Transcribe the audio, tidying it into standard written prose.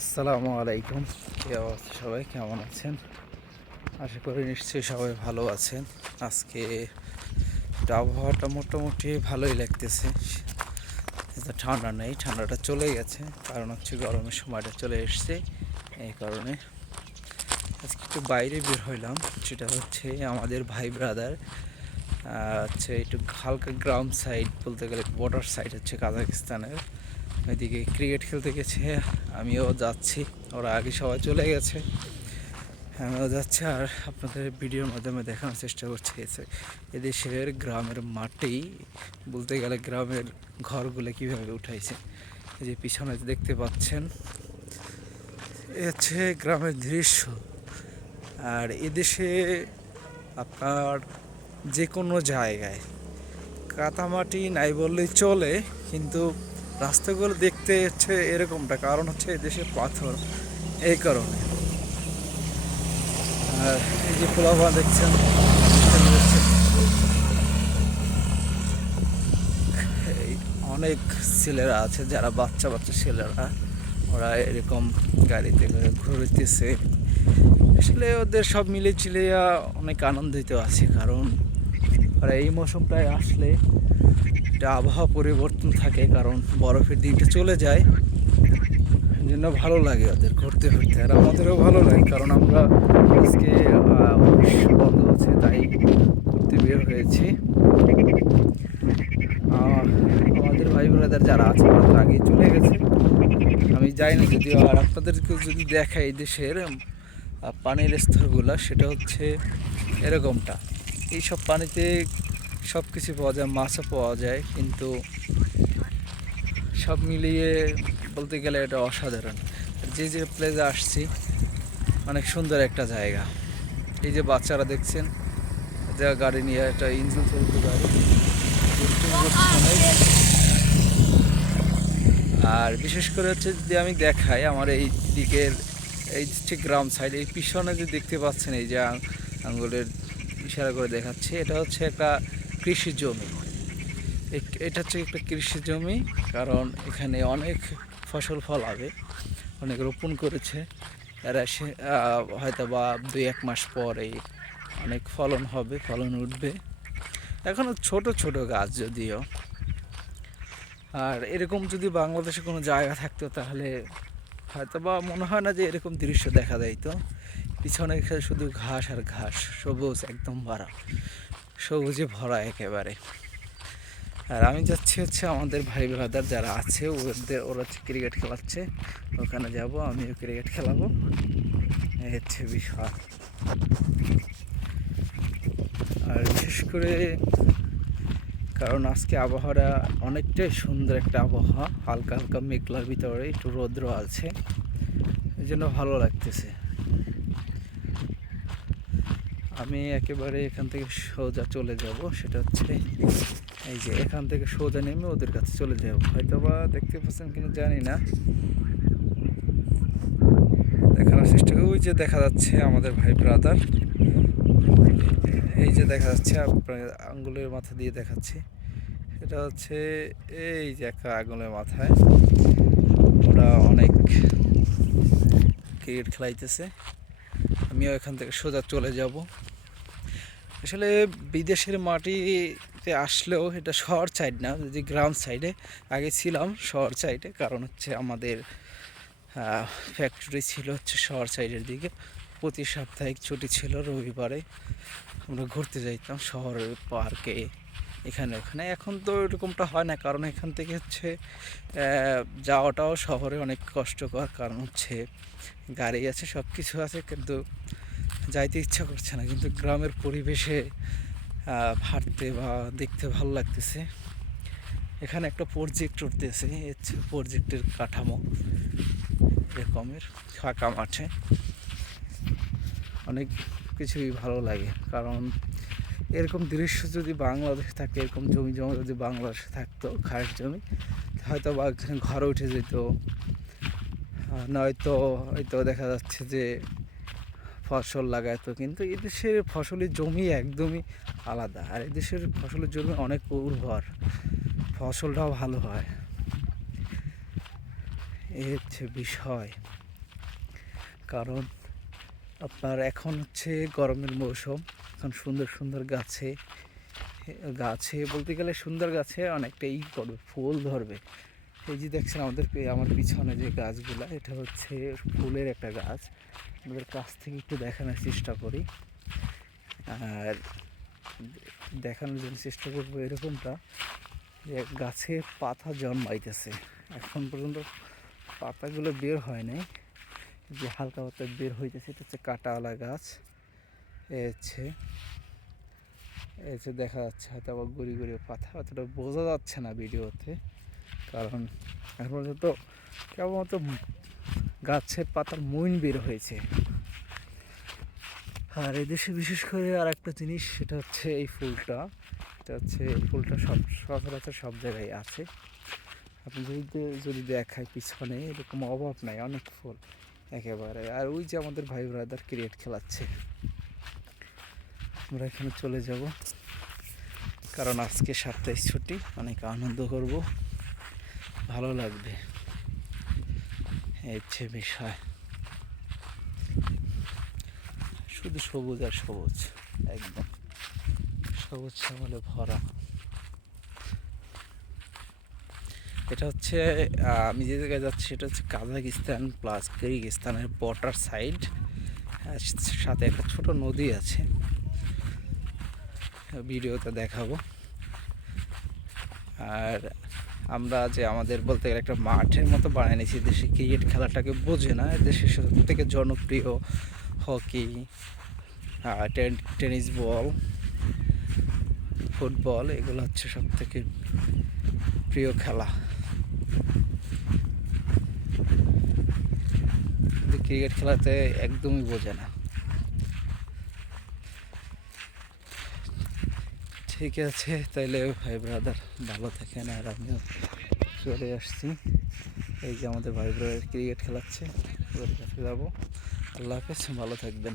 আসসালামু আলাইকুম। কি অবস্থা, সবাই কেমন আছেন? আশা করি নিশ্চয়ই সবাই ভালো আছেন। আজকে একটু আবহাওয়াটা মোটামুটি ভালোই লাগতেছে। এত ঠান্ডা নেই, ঠান্ডাটা চলে গেছে, কারণ হচ্ছে গরমের সময়টা চলে এসছে। এই কারণে আজকে একটু বাইরে বের হইলাম। সেটা হচ্ছে আমাদের ভাই ব্রাদার হচ্ছে একটু হালকা গ্রাম সাইড, বলতে গেলে বর্ডার সাইড হচ্ছে কাজাকিস্তানের। ওইদিকে ক্রিকেট খেলতে গেছে, আমিও যাচ্ছি। ওরা আগে সবাই চলে গেছে, আমিও যাচ্ছি। আর আপনাদের ভিডিওর মাধ্যমে দেখানোর চেষ্টা করছি এদেশের গ্রামের মাটি, বলতে গেলে গ্রামের ঘরগুলো কীভাবে উঠাইছে। এই যে পিছনে দেখতে পাচ্ছেন, এ হচ্ছে গ্রামের দৃশ্য। আর এদেশে আপনার যে কোনো জায়গায় কাদামাটি নাই বললেই চলে, কিন্তু রাস্তাগুলো দেখতে হচ্ছে এরকমটা, কারণ হচ্ছে এদেশে পাথর। এই কারণে আর এই যে পোলাভা দেখছেন, এই অনেক ছেলেরা আছে যারা বাচ্চা বাচ্চা ছেলেরা, ওরা এরকম গাড়িতে করে ঘুরতেছে। আসলে ওদের সব মিলে চিলিয়া অনেক আনন্দিত আছে, কারণ ওরা এই মৌসুমটায় আসলে একটা আবহাওয়া পরিবর্তন থাকে, কারণ বরফের দিনটা চলে যায়। জন্য ভালো লাগে ওদের ঘুরতে ফিরতে, আর আমাদেরও ভালো লাগে, কারণ আমরা আজকে অফিস বন্ধ আছে, তাই ঘুরতে বের হয়েছি। আমাদের ভাই বোনেদের যারা আছে তারা আগে চলে গেছে, আমি যাইনি যদিও। আর আপনাদেরকে যদি দেখাই এই দেশের পানির স্তরগুলো, সেটা হচ্ছে এরকমটা। এইসব পানিতে সব কিছু পাওয়া যায়, মাছও পাওয়া যায়, কিন্তু সব মিলিয়ে বলতে গেলে এটা অসাধারণ। যে যে প্লেসে আসছি, অনেক সুন্দর একটা জায়গা। এই যে বাচ্চারা দেখছেন, যা গাড়ি নিয়ে একটা ইঞ্জিন চলতে পারে, আর বিশেষ করে হচ্ছে যদি আমি দেখাই আমার এই দিকের, এই ঠিক গ্রাম সাইড, এই পিছনে যে দেখতে পাচ্ছেন, এই যে আঙ্গুলের ইশারা করে দেখাচ্ছে, এটা হচ্ছে একটা কৃষি জমি। এটা হচ্ছে একটা কৃষি জমি, কারণ এখানে অনেক ফসল ফলাবে, অনেক রোপণ করেছে এরা। সে হয়তো বা 2-1 মাস পরে অনেক ফলন হবে, ফলন উঠবে। এখনও ছোট ছোট গাছ যদিও। আর এরকম যদি বাংলাদেশে কোনো জায়গা থাকতো, তাহলে হয়তো বা মনে হয় না যে এরকম দৃশ্য দেখা যাইতো। পিছনে শুধু ঘাস আর ঘাস, সবুজ একদম ভরা, সবুজে ভরা একেবারে। আর আমি যাচ্ছি হচ্ছে আমাদের ভাই ব্রাদার যারা আছে ওরা হচ্ছে ক্রিকেট খেলাচ্ছে, ওখানে যাব, আমিও ক্রিকেট খেলাবো। এই হচ্ছে বিষয়। আর বিশেষ করে কারণ আজকে আবহাওয়াটা অনেকটাই সুন্দর একটা আবহাওয়া, হালকা হালকা মেঘলার ভিতরে একটু রৌদ্র আছে, এই জন্য ভালো লাগতেছে। আমি একেবারে এখান থেকে সোজা চলে যাব, সেটা হচ্ছে এই যে এখান থেকে সোজা নেমে ওদের কাছে চলে যাব। হয়তো বা দেখতে পাচ্ছেন কিনা জানি না, দেখানোর চেষ্টা করি। ওই যে দেখা যাচ্ছে আমাদের ভাই ব্রাদার, এই যে দেখা যাচ্ছে, আপনার আঙ্গুলের মাথা দিয়ে দেখাচ্ছি, এটা হচ্ছে এই যে একটা আঙুলের মাথায় ওরা অনেক ক্রিকেট খেলাইতেছে। আমিও এখান থেকে সোজা চলে যাব। আসলে বিদেশের মাটিতে আসলেও এটা শহর সাইড না, যদি গ্রাম সাইডে আগে ছিলাম, শহর সাইডে, কারণ হচ্ছে আমাদের ফ্যাক্টরি ছিল হচ্ছে শহর সাইডের দিকে। প্রতি সাপ্তাহিক ছুটি ছিল রবিবারে, আমরা ঘুরতে যাইতাম শহরের পার্কে, এখানে ওখানে। এখন তো এরকমটা হয় না, কারণ এখান থেকে হচ্ছে যাওয়াটাও শহরে অনেক কষ্টকর, কারণ হচ্ছে গাড়ি আছে, সব কিছু আছে, কিন্তু যাইতে ইচ্ছা করছে না। কিন্তু গ্রামের পরিবেশে হাঁটতে বা দেখতে ভালো লাগতেছে। এখানে একটা প্রজেক্ট উঠতেছে, প্রজেক্টের কাঠামো এরকমের ফাঁকা মাঠে, অনেক কিছুই ভালো লাগে। কারণ এরকম দৃশ্য যদি বাংলাদেশে থাকে, এরকম জমি জমা যদি বাংলাদেশে থাকতো, খাস জমি, হয়তো বা ঘর উঠে যেত, নয়তো হয়তো দেখা যাচ্ছে যে ফসল লাগাইতো। কিন্তু এদেশের ফসলের জমি একদমই আলাদা, আর এদেশের ফসলের জমি অনেক উর্বর, ফসলটাও ভালো হয়, এই হচ্ছে বিষয়। কারণ আপনার এখন হচ্ছে গরমের মৌসুম, এখন সুন্দর সুন্দর গাছে গাছে বলতে গেলে সুন্দর গাছে অনেকটা করবে, ফুল ধরবে। এই যে দেখছেন আমার পিছনে যে গাছগুলা, এটা হচ্ছে ফুলের একটা গাছ। আমাদের কাছ থেকে একটু দেখানোর চেষ্টা করি, আর দেখানোর জন্য চেষ্টা করবো এরকমটা যে গাছে পাতা জন্মাইতেছে। এখন পর্যন্ত পাতাগুলো বের হয় নাই, যে হালকা পাতা বের হইতেছে। এটা হচ্ছে কাঁটাওয়ালা গাছ। এই যে দেখা যাচ্ছে হয়তো আবার গুড়ি গুড়ি পাতা, অতটা বোঝা যাচ্ছে না ভিডিওতে, কারণ এখন পর্যন্ত কেবলমাত্র গাছের পাতার মইন বের হয়েছে। আর এদেশে বিশেষ করে আর একটা জিনিস, সেটা হচ্ছে এই ফুলটা। এটা হচ্ছে ফুলটা সচরাচর সব জায়গায় আছে। আপনি যদি দেখায় পিছনে, এরকম অভাব নাই, অনেক ফুল একেবারে। আর ওই যে আমাদের ভাই ব্রাদার ক্রিকেট খেলাচ্ছে, আমরা এখানে চলে যাব, কারণ আজকে সাপ্তাহিক ছুটি, অনেক আনন্দ করব, ভালো লাগবে। এই হচ্ছে বিষয়, শুধু সবুজ আর সবুজ, একদম সবুজ শ্যামলে ভরা। এটা হচ্ছে আমি যে জায়গায় যাচ্ছি, সেটা হচ্ছে কাজাকিস্তান প্লাস কিরগিজস্তানের বর্ডার সাইড, সাথে একটা ছোট নদী আছে, ভিডিওতে দেখাবো। আর আমরা যে আমাদের বলতে গেলে একটা মাঠের মতো বানিয়ে নিয়েছি। দেশে ক্রিকেট খেলাটাকে বোঝে না, দেশের সব থেকে জনপ্রিয় হকি, টেনিস বল, ফুটবল, এগুলো হচ্ছে সব থেকে প্রিয় খেলা। কিন্তু ক্রিকেট খেলাতে একদমই বোঝে না। ঠিক আছে, তাইলে ভাই ব্রাদার ভালো থাকেন। আর আমিও চলে আসছি, এই যে আমাদের ভাই ব্রাদার ক্রিকেট খেলাচ্ছে, ওদের কাছে যাবো। আল্লাহ হাফেজ, ভালো থাকবেন।